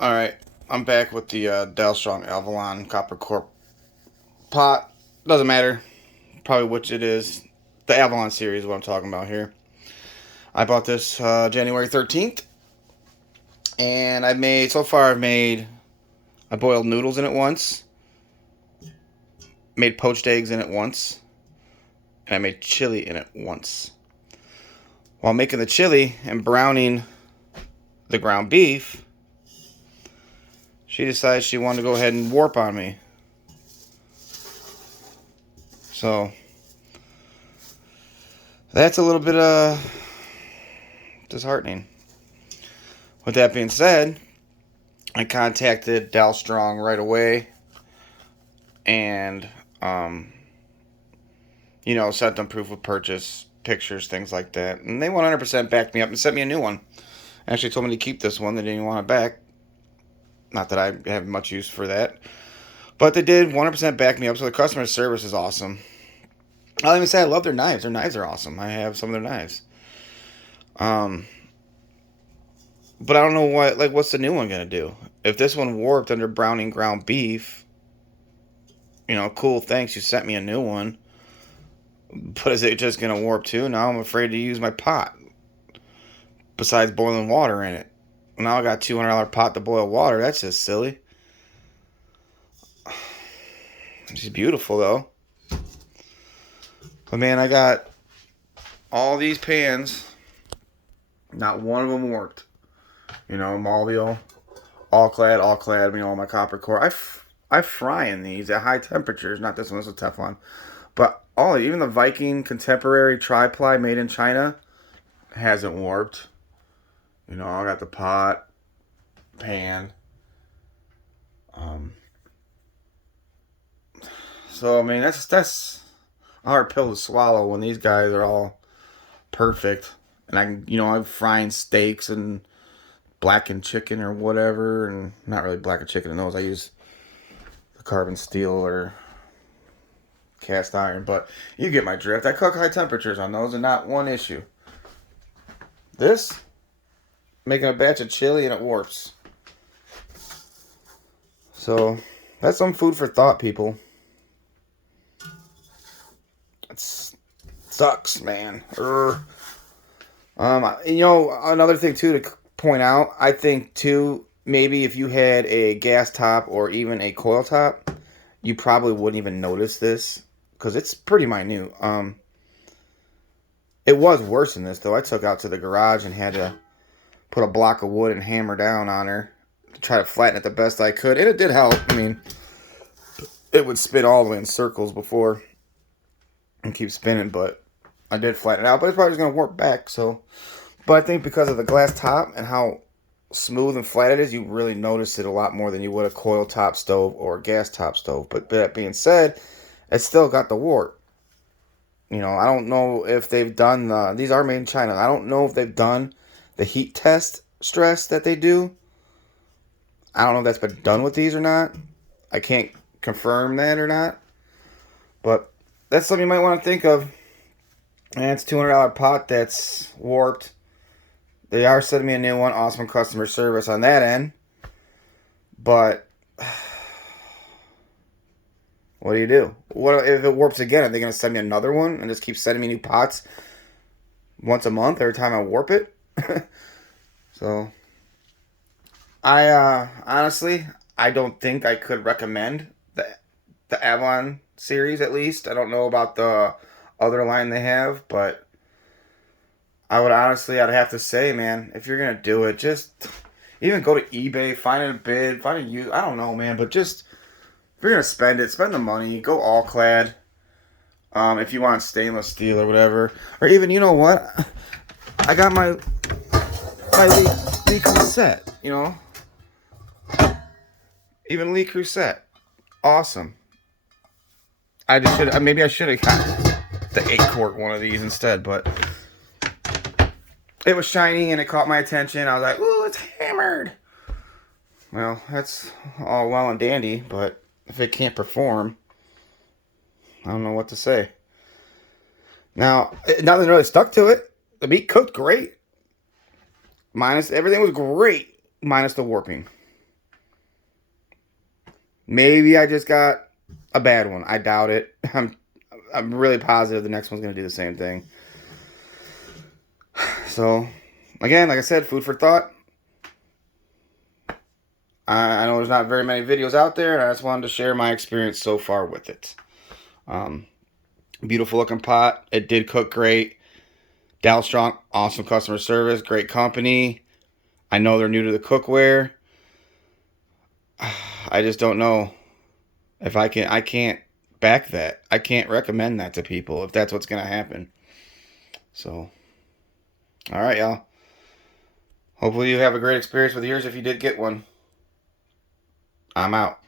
Alright, I'm back with the Dalstrong Avalon Copper Corp pot. Doesn't matter probably which it is. The Avalon series is what I'm talking about here. I bought this January 13th. And I boiled noodles in it once. Made poached eggs in it once. And I made chili in it once. While making the chili and browning the ground beef, she decided she wanted to go ahead and warp on me. So that's a little bit disheartening. With that being said, I contacted Dalstrong right away and sent them proof of purchase, pictures, things like that. And they 100% backed me up and sent me a new one. Actually told me to keep this one. They didn't want it back. Not that I have much use for that. But they did 100% back me up, so the customer service is awesome. I'll even say I love their knives. Their knives are awesome. I have some of their knives. But I don't know what's the new one gonna do? If this one warped under browning ground beef, cool, thanks, you sent me a new one. But is it just gonna warp too? Now I'm afraid to use my pot. Besides boiling water in it. Now I got $200 pot to boil water. That's just silly. She's beautiful though. But man, I got all these pans. Not one of them worked. Malvio, all clad, my copper core. I fry in these at high temperatures. Not this one, this is Teflon. But even the Viking contemporary tri-ply made in China hasn't warped. I got the pot, pan. So I mean that's a hard pill to swallow when these guys are all perfect. And I'm frying steaks and blackened chicken or whatever, and not really blackened chicken in those. I use the carbon steel or cast iron, but you get my drift. I cook high temperatures on those and not one issue. This, making a batch of chili and it warps. So that's some food for thought, people. It sucks, man. Another thing too to point out, I think too, maybe if you had a gas top or even a coil top, you probably wouldn't even notice this because it's pretty minute. It was worse than this though. I took out to the garage and had to put a block of wood and hammer down on her to try to flatten it the best I could, and it did help. I mean, it would spin all the way in circles before and keep spinning, but I did flatten it out. But it's probably just gonna warp back. So, but I think because of the glass top and how smooth and flat it is, you really notice it a lot more than you would a coil top stove or a gas top stove. But that being said, it's still got the warp. I don't know if they've done these are made in China. I don't know if they've done the heat test stress that they do. I don't know if that's been done with these or not. I can't confirm that or not. But that's something you might want to think of. And it's $200 pot that's warped. They are sending me a new one. Awesome customer service on that end. But what do you do? What if it warps again? Are they going to send me another one and just keep sending me new pots once a month every time I warp it? So I honestly, I don't think I could recommend the Avalon series, at least. I don't know about the other line they have, but I'd have to say, man, if you're gonna do it, just even go to eBay, find a bid, find a use. I don't know, man, but just if you're gonna spend it, spend the money. Go all clad. If you want stainless steel or whatever, or even I got my Lee Creuset, even Lee Creuset, awesome. Maybe I should have got the 8-quart one of these instead, but it was shiny and it caught my attention. I was like, ooh, it's hammered. Well, that's all well and dandy, but if it can't perform, I don't know what to say. Now, nothing really stuck to it. The meat cooked great. Everything was great, minus the warping. Maybe I just got a bad one. I doubt it. I'm really positive the next one's going to do the same thing. So, again, like I said, food for thought. I know there's not very many videos out there, and I just wanted to share my experience so far with it. Beautiful looking pot. It did cook great. Dalstrong, awesome customer service, great company. I know they're new to the cookware. I just don't know if I can't back that. I can't recommend that to people if that's what's going to happen. So, all right, y'all. Hopefully you have a great experience with yours if you did get one. I'm out.